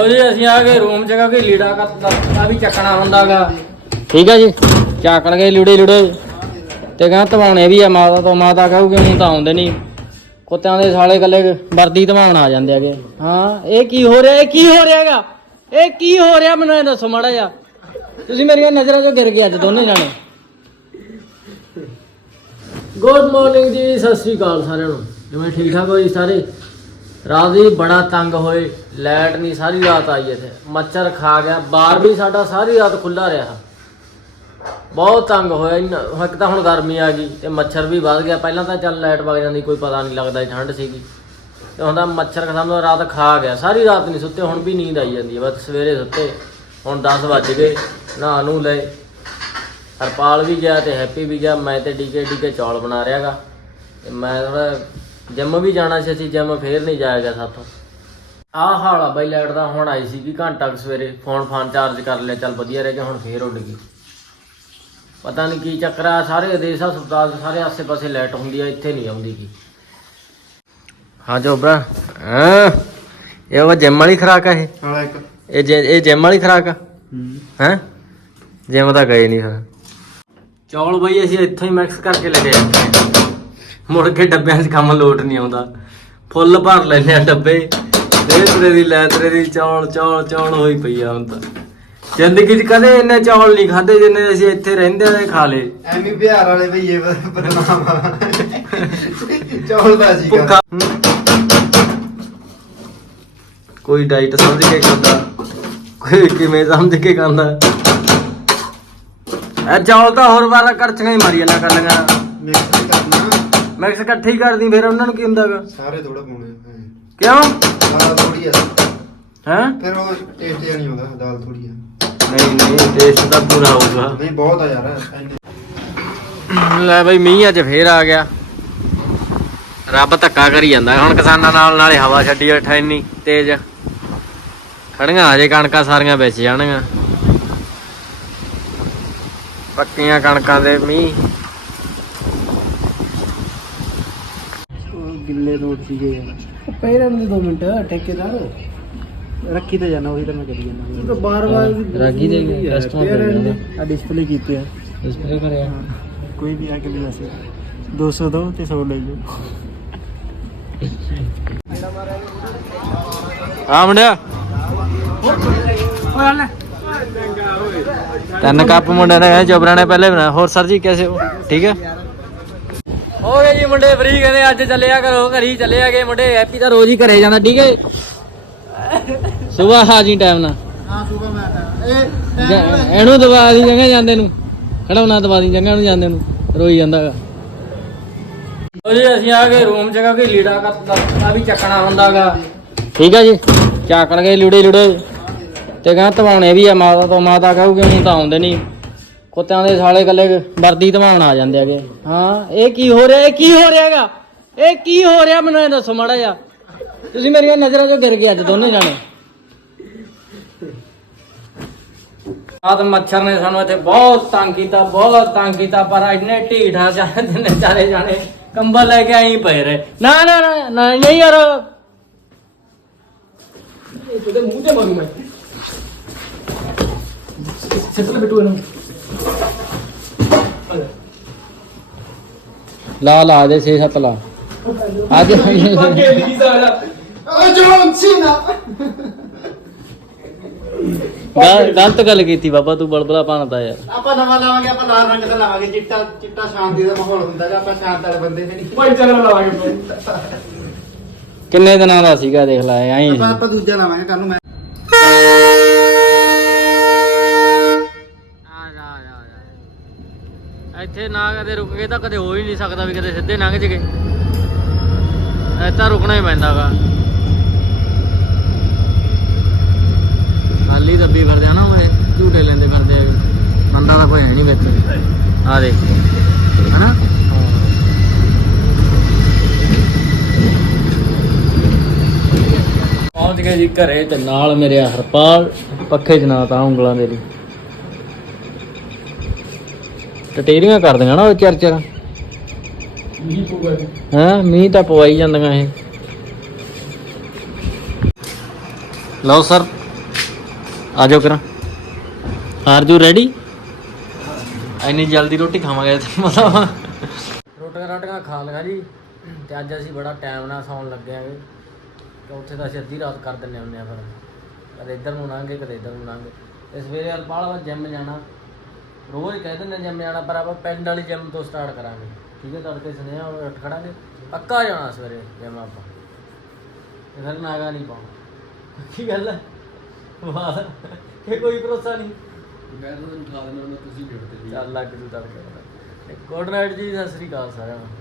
ਲਓ ਜੀ ਅਸੀਂ ਆ ਗਏ ਰੂਮ ਚ ਕਿ ਲੀੜਾ ਕੱਤਾ ਵੀ ਚੱਕਣਾ ਹੁੰਦਾਗਾ। ਠੀਕ ਹੈ ਜੀ। ਚੱਕ ਲਗੇ ਲੀੜੇ ਲੀੜੇ। ਤੇ ਕਹਿੰਦਾ ਧਵਾਉਣੇ ਵੀ ਆ ਮਾਤਾ ਤੋਂ ਮਾਤਾ ਕਹੂਗੀ ਹੁਣ ਤਾਂ ਆਉਂਦੇ ਨਹੀਂ ਕੁੱਤਿਆਂ ਦੇ ਸਾਲੇ ਕੱਲੇ ਵਰਦੀ ਧਵਾਉਣ ਆ ਜਾਂਦੇ ਹੈਗੇ। ਹਾਂ ਇਹ ਕੀ ਹੋ ਰਿਹਾ ਇਹ ਕੀ ਹੋ ਰਿਹਾ ਹੈਗਾ? ਇਹ ਕੀ ਹੋ ਰਿਹਾ ਮੈਨੂੰ ਇਹ ਦੱਸੋ ਮਾੜਾ ਜਿਹਾ। ਤੁਸੀਂ ਮੇਰੀਆਂ ਨਜ਼ਰਾਂ 'ਚੋਂ ਗਿਰ ਗਏ ਅੱਜ ਦੋਨੇ ਜਾਣੇ। ਗੁੱਡ ਮਾਰਨਿੰਗ ਜੀ ਸਤਿ ਸ੍ਰੀ ਅਕਾਲ ਸਾਰਿਆਂ ਨੂੰ। ਜਿਵੇਂ ਠੀਕ ਠਾਕ ਹੋ ਜੀ ਸਾਰੇ? ਰਾਤ ਜੀ ਬੜਾ ਤੰਗ ਹੋਏ ਲਾਈਟ ਨਹੀਂ ਸਾਰੀ ਰਾਤ ਆਈ ਇੱਥੇ। ਮੱਛਰ ਖਾ ਗਿਆ ਬਾਰ ਵੀ ਸਾਡਾ ਸਾਰੀ ਰਾਤ ਖੁੱਲਾ ਰਿਹਾ। ਬਹੁਤ ਤੰਗ ਹੋਇਆ ਇੰਨਾ- ਇੱਕ ਤਾਂ ਹੁਣ ਗਰਮੀ ਆ ਗਈ ਤੇ ਮੱਛਰ ਵੀ ਵੱਧ ਗਿਆ। ਪਹਿਲਾਂ ਤਾਂ ਚੱਲ ਲਾਈਟ ਵਗ ਜਾਂਦੀ ਕੋਈ ਪਤਾ ਨਹੀਂ ਲੱਗਦਾ ਸੀ, ਠੰਡ ਸੀਗੀ। ਤੇ ਹੁਣ ਤਾਂ ਮੱਛਰ ਸਾਨੂੰ ਰਾਤ ਖਾ ਗਿਆ। ਸਾਰੀ ਰਾਤ ਨਹੀਂ ਸੁੱਤੇ ਹੁਣ ਵੀ ਨੀਂਦ ਆਈ ਜਾਂਦੀ ਹੈ। ਬਸ ਸਵੇਰੇ ਸੁੱਤੇ ਹੁਣ 10 ਵੱਜ ਗਏ ਨਹਾ ਨੂੰ ਲਏ। ਹਰਪਾਲ ਵੀ ਗਿਆ ਤੇ ਹੈਪੀ ਵੀ ਗਿਆ। ਮੈਂ ਤੇ ਡੀਕੇ ਡੀਕੇ ਚੌਲ ਬਣਾ ਰਿਹਾਗਾ। ਤੇ ਮੈਂ ਥੋੜਾ ਜਿਮ ਵੀ ਜਾਣਾ ਸੀ ਅਸੀਂ ਜਿਮ ਫੇਰ ਨਹੀਂ ਜਾਇਆ ਗਿਆ ਸਾਥੋਂ। ਆਹ ਹਾਲਾ ਬਾਈ ਲਾਈਟ ਦਾ ਹੁਣ ਆਈ ਸੀ ਕਿ ਘੰਟਾ ਕੁ ਸਵੇਰੇ ਫੋਨ ਫਾਨ ਚਾਰਜ ਕਰ ਲਿਆ ਚੱਲ ਵਧੀਆ ਰਹਿ ਗਿਆ ਹੁਣ ਫੇਰ ਉੱਡ ਗਈ। ਪਤਾ ਨਹੀਂ ਕੀ ਚੱਕਰ ਆ ਸਾਰੇ ਦੇਸ਼ ਹਸਪਤਾਲ 'ਚ ਸਾਰੇ ਆਸੇ-ਪਾਸੇ ਲਾਈਟ ਹੁੰਦੀ ਆ ਇੱਥੇ ਨਹੀਂ ਆਉਂਦੀ ਕੀ ਹਾਂ ਜੋਬਰਾ ਹਾਂ। ਇਹ ਉਹ ਜਿਮ ਵਾਲੀ ਖਰਾਕ ਆ ਇਹ? ਇੱਕ। ਇਹ ਜਿ- ਇਹ ਜਿਮ ਵਾਲੀ ਖਰਾਕ ਆ? ਹੈ। ਜਿਮ ਤਾਂ ਗਏ ਨਹੀਂ ਫਿਰ। ਚੌਲ ਬਈ ਅਸੀਂ ਇੱਥੋਂ ਹੀ ਮਿਕਸ ਕਰਕੇ ਲੈ ਗਏ ਮੁੜ ਕੇ ਡੱਬਿਆਂ 'ਚ ਕੰਮ ਲੋਟ ਨਹੀਂ ਆਉਂਦਾ। ਫੁੱਲ ਭਰ ਲੈਨੇ ਆ ਡੱਬੇ। ਦੇ ਤਰੇ ਦੀ ਲੈ ਤਰੇ ਦੀ ਚੌਲ ਚੌਲ ਚੌਲ ਹੋਈ ਪਈ ਆ ਹੁਣ ਤਾਂ। ਜ਼ਿੰਦਗੀ 'ਚ ਕਦੇ ਇੰਨੇ ਚੌਲ ਨਹੀਂ ਖਾਦੇ ਜਿੰਨੇ ਅਸੀਂ ਇੱਥੇ ਰਹਿੰਦੇ ਆ ਖਾ ਲਏ। ਐਵੇਂ ਬਿਹਾਰ ਵਾਲੇ ਭਈਏ ਬ- ਬਦਨਾਮ ਆ। ਚੌਲਦਾ ਸੀ ਭੁੱਖਾ। ਕੋਈ ਡਾਈਟ ਸਮਝ ਕੇ ਖਾਂਦਾ। ਕੋਈ ਕਿਵੇਂ ਸਮਝ ਕੇ ਖਾਂਦਾ। ਇਹ ਚੌਲ ਤਾਂ ਹੋਰ ਵਾਰਾ ਕਰਚੀਆਂ ਹੀ ਮਾਰੀਆਂ ਨਾ ਕਰਨੀਆਂ ਮਿਕਸ ਕਰਨਾ। ਮਿਕਸ ਇਕੱਠੇ ਹੀ ਕਰਦੀ ਫਿਰ ਉਹਨਾਂ ਨੂੰ ਕੀ ਹੁੰਦਾਗਾ ਸਾਰੇ ਥੋੜਾ ਪਾਉਣੇ ਕਿਉਂ? ਦਾਲ ਥੋੜੀ ਆ। ਹੈ? ਫਿਰ ਉਹ ਟੇਸਟ ਜਿਹਾ ਨਹੀਂ ਆਉਂਦਾ ਦਾਲ ਥੋੜੀ ਆ। ਨਹੀਂ ਨਹੀਂ ਟੇਸਟ ਤਾਂ ਪੂਰਾ ਹੋਊਗਾ। ਨਹੀਂ ਬਹੁਤ ਆ ਯਾਰ ਇੰਨੇ। ਲੈ ਬਈ ਮੀਂਹ ਅੱਜ ਫੇਰ ਆ ਗਿਆ। ਰੱਬ ਧੱਕਾ ਕਰੀ ਜਾਂਦਾ। ਹੁਣ ਕਿਸਾਨਾਂ ਨਾਲ ਨਾਲੇ ਹਵਾ ਛੱਡੀ ਬੈਠਾ ਇੰਨੀ ਤੇਜ਼। ਖੜੀਆਂ ਹਜੇ ਕਣਕਾਂ ਸਾਰੀਆਂ ਵਿੱਚ ਜਾਣਗੀਆਂ। ਪੱਕੀਆਂ ਕਣਕਾਂ ਦੇ ਮੀਂਹ। ਗਿੱਲੇ ਨੋਟ ਸੀਗੇ ਪਏ ਰਹਿਣ ਦੇ 2 ਮਿੰਟ ਠੇਕੇਦਾਰ ਰੱਖੀ ਤੇ ਜਾਣਾ ਉਹੀ ਤਾਂ ਮੈਂ ਕਰੀ ਜਾਣਾ ਤਾਂ ਬਾਰ ਬਾਰ ਰਾਗੀ ਦੇ ਰਹਿੰਦੇ। ਆ ਡਿਸਪਲੇ ਕੀਤੇ ਆ ਡਿਸਪਲੇ ਕਰਿਆ। ਕੋਈ ਵੀ ਆ ਕੇ ਲੈ ਸਕਦਾ 200 ਦੋ ਤੇ 100 ਲੈ ਜਾਓ। ਆ ਮੁੰਡਿਆ। ਤਿੰਨ ਕੱਪ ਮੁੰਡੇ ਨੇ ਜੋਬਰਾ ਨੇ ਪਹਿਲੇ ਬਣਾ ਹੋਰ ਸਰ ਜੀ ਕੈਸੇ ਹੋ? ਠੀਕ ਹੈ? ਹੋ ਗਏ ਜੀ ਮੁੰਡੇ ਫ੍ਰੀ ਕਹਿੰਦੇ ਅੱਜ ਚੱਲਿਆ ਕਰੋ ਘਰੀ ਚੱਲਿਆ ਗਏ ਮੁੰਡੇ ਹੈਪੀ ਤਾਂ ਰੋਜ਼ ਹੀ ਘਰੇ ਜਾਂਦਾ ਠੀਕ ਹੈ ਸਵੇਰ ਆ ਜੀ ਟਾਈਮ ਨਾਲ। ਹਾਂ ਸੁਬਾ ਮੈਂ ਇਹਨੂੰ ਦਵਾ ਦੀ ਜਗ੍ਹਾ ਜਾਂਦੇ ਨੂੰ। ਖੜਾਉਣਾ ਦਵਾ ਦੀ ਜਗ੍ਹਾ ਨੂੰ ਜਾਂਦੇ ਨੂੰ ਰੋਈ ਜਾਂਦਾਗਾ। ਜੀ ਅਸੀਂ ਆ ਗਏ ਰੂਮ ਚ ਕਿ ਲੀੜਾ ਕੱਤਾ ਵੀ ਚੱਕਣਾ ਹੁੰਦਾਗਾ। ਠੀਕ ਹੈ ਜੀ? ਚੱਕ ਲਗੇ ਲੀੜੇ ਲੀੜੇ। ਤੇ ਕਹਿੰਦਾ ਧਵਾਉਣੇ ਵੀ ਆ ਮਾਤਾ ਤੋਂ ਮਾਤਾ ਕਹੂਗੀ ਹੁਣ ਤਾਂ ਆਉਂਦੇ ਨਹੀਂ ਕੁੱਤਿਆਂ ਦੇ ਸਾਲੇ ਕੱਲੇ ਵਰਦੀ ਧਵਾਉਣ ਆ ਜਾਂਦੇ ਹੈਗੇ। ਹਾਂ, ਇਹ ਕੀ ਹੋ ਰਿਹਾ, ਇਹ ਕੀ ਹੋ ਰਿਹਾ ਹੈਗਾ? ਇਹ ਕੀ ਹੋ ਰਿਹਾ ਮੈਨੂੰ ਇਹ ਦੱਸੋ ਮਾੜਾ ਜਿਹਾ। ਤੁਸੀਂ ਮੇਰੀਆਂ ਨਜ਼ਰਾਂ 'ਚੋਂ ਗਿਰ ਗਏ ਅੱਜ ਦੋਨੇ ਜਾਣੇ। ਆਦ ਮੱਛਰ ਨੇ ਸਾਨੂੰ ਇੱਥੇ ਬਹੁਤ ਤੰਗ ਕੀਤਾ, ਬਹੁਤ ਤੰਗ ਕੀਤਾ, ਪਰ ਇੰਨੇ ਢੀਠਾ ਚਾਹੇ ਦਿਨੇ ਚਾਰੇ ਜਾਣੇ। ਕੰਬਲ ਲੈ ਕੇ ਆਈ ਪਏ ਰਹੇ। ਨਾ ਨਾ ਨਾ ਨਹੀਂ ਯਾਰ। ਤੇਰੇ ਮੂੰਹ ਤੇ ਮਾਰੂ ਮੈਂ। ਸਿੱਟਲ ਬਿਟੂ ਇਹਨੂੰ। ਲਾ ਲਾ ਦੇ 6 7 ਲਾ। ਅੱਜ ਜੋਨ ਸੀਨਾ। ਗਲ- ਗਲਤ ਗੱਲ ਕੀਤੀ ਬਾਬਾ ਤੂੰ ਬਲਬਲਾ ਪਾਣਦਾ ਯਾਰ। ਆਪਾਂ ਨਵਾਂ ਲਾਵਾਂਗੇ ਆਪਾਂ ਲਾਲ ਰੰਗ ਦਾ ਲਾਵਾਂਗੇ। ਚਿੱਟਾ ਚਿੱਟਾ ਸ਼ਾਂਤੀ ਦਾ ਮਾਹੌਲ ਹੁੰਦਾ ਗਾ ਆਪਾਂ ਸ਼ਾਂਤ ਵਾਲੇ ਬੰਦੇ ਨੇ ਨਹੀਂ। ਭਾਈ ਚੱਲ ਲਾਵਾਂਗੇ ਕਿੰਨੇ ਦਿਨਾਂ ਦਾ ਸੀਗਾ ਦੇਖ ਲੈ ਐਂ ਆਪਾਂ ਆਪਾਂ ਦੂਜਾ ਲਾਵਾਂਗੇ ਕੱਲ ਨੂੰ ਮੈਂ ਇੱਥੇ ਨਾ ਕਦੇ ਰੁਕ ਗਏ ਤਾਂ ਕਦੇ ਹੋ ਹੀ ਨਹੀਂ ਸਕਦਾ ਵੀ ਕਦੇ ਸਿੱਧੇ ਲੰਘ ਜਗੇ ਐ ਰੁਕਣਾ ਹੀ ਪੈਂਦਾਗਾ। ਖਾਲੀ ਦੱਬੀ ਫਿਰਦੇ ਆ ਨਾ ਉਹ ਝੂਟੇ ਲੈਂਦੇ ਫਿਰਦੇ ਆ। ਬੰਦਾ ਤਾਂ ਕੋਈ ਹੈ ਨਹੀਂ ਵਿੱਚ। ਆ ਦੇਖ। ਹਨਾ? ਪਹੁੰਚ ਗਏ ਜੀ ਘਰੇ ਤੇ ਨਾਲ ਮੇਰੇ ਹਰਪਾਲ, ਪੱਖੇ ਚ ਤਾਂ ਉਂਗਲਾਂ ਦੇ ਲਈ। ਟਟੇਰੀਆਂ ਕਰਦੀਆਂ ਨਾ ਉਹ ਚਰ ਚਰ। ਹਾਂ ਮੀਂਹ ਤਾਂ ਪਵਾਈ ਜਾਂਦੀਆਂ ਇਹ। ਲਓ ਸਰ ਆ ਜਾਓ ਕਰਾਂ। ਆਰ ਯੂ ਰੈਡੀ ਇੰਨੀ ਜਲਦੀ ਰੋਟੀ ਖਾਵਾਂਗੇ ਤੇ ਮਤਲਬ। ਰੋਟੀਆਂ ਰਾਟੀਆਂ ਖਾ ਲਿਆ ਜੀ। ਤੇ ਅੱਜ ਅਸੀਂ ਬੜਾ ਟਾਈਮ ਨਾਲ ਸੌਣ ਲੱਗੇ ਆਂਗੇ ਤੇ ਉੱਥੇ ਤਾਂ ਅਸੀਂ ਅੱਧੀ ਰਾਤ ਕਰ ਦਿੰਨੇ ਹੁੰਨੇ ਆ ਫਿਰ। ਕਦੇ ਇੱਧਰ ਨੂੰ ਲੰਘੇ ਕਦੇ ਇੱਧਰ ਨੂੰ ਲੰਘੇ ਤੇ ਸਵੇਰੇ ਅਲਪਾਲ ਵਾ ਜਿਮ ਜਾਣਾ। ਰੋਜ਼ ਕਹਿ ਦਿੰਦੇ ਜਿਮ ਜਾਣਾ ਪਰ ਆਪਾਂ ਪਿੰਡ ਵਾਲੀ ਜਿਮ ਤੋਂ ਸਟਾਰਟ ਕਰਾਂਗੇ। ਠੀਕ ਹੈ ਤੜਕੇ ਸੁਨੇਹਾ ਉੱਠ ਖੜਾਂਗੇ। ਪੱਕਾ ਜਾਣਾ ਸਵੇਰੇ ਜਿਮ ਆਪਾਂ। ਤੇ ਫਿਰ ਨਾਗਾ ਨਹੀਂ ਪਾਉਣਾ। ਕੀ ਗੱਲ ਹੈ? ਵਾਹ ਕਿ ਕੋਈ ਭਰੋਸਾ ਨਹੀਂ। ਮੈਂ ਤੁਹਾਨੂੰ ਉਠਾ ਦੇਣਾ ਤੁਸੀਂ ਬਿੜਦੇ ਚੱਲ ਲੱਗ ਜੂ ਤੜਕੇ ਗੁੱਡ ਨਾਈਟ ਜੀ ਸਤਿ ਸ੍ਰੀ ਅਕਾਲ ਸਾਰਿਆਂ ਨੂੰ।